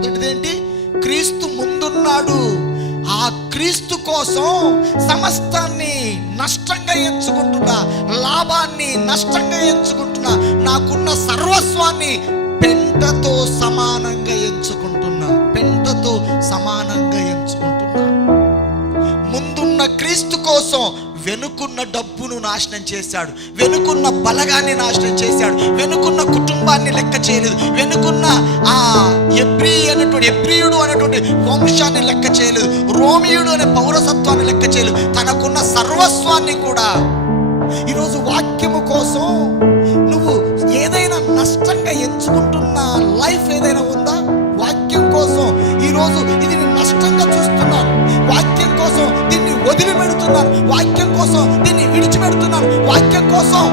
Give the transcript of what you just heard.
మొదటిదేంటి క్రీస్తు ముందున్నాడు. ఆ క్రీస్తు కోసం సమస్తాన్ని నష్టంగా ఎంచుకుంటున్నా లాభాన్ని నష్టంగా ఎంచుకుంటున్నా నాకున్న సర్వస్వాన్ని పెంటతో సమానంగా ఎంచుకుంటున్నా పెంటతో సమానంగా ఎంచుకుంటున్నా. ముందున్న క్రీస్తు కోసం వెనుకున్న డబ్బును నాశనం చేశాడు. వెనుకున్న బలగాన్ని నాశనం చేశాడు. వెనుకున్న కుటుంబాన్ని లెక్క చేయలేదు. వెనుకున్న ఆ ఎబ్రి అనేటువంటి ఎబ్రియుడు అనేటువంటి వంశాన్ని లెక్క చేయలేదు. రోమియుడు అనే పౌరసత్వాన్ని లెక్క చేయలేదు. తనకున్న సర్వస్వాన్ని కూడా. ఈరోజు వాక్యము కోసం నువ్వు ఏదైనా నష్టంగా ఎంచుకుంటున్న లైఫ్ ఏదైనా ఉందా? వాక్యం కోసం ఈరోజు ఇది నష్టంగా చూస్తున్నాను వాక్యం కోసం దీన్ని వదిలిపెడుతున్నాను వాక్యం కోసం దీన్ని విడిచిపెడుతున్నాను వాక్యం కోసం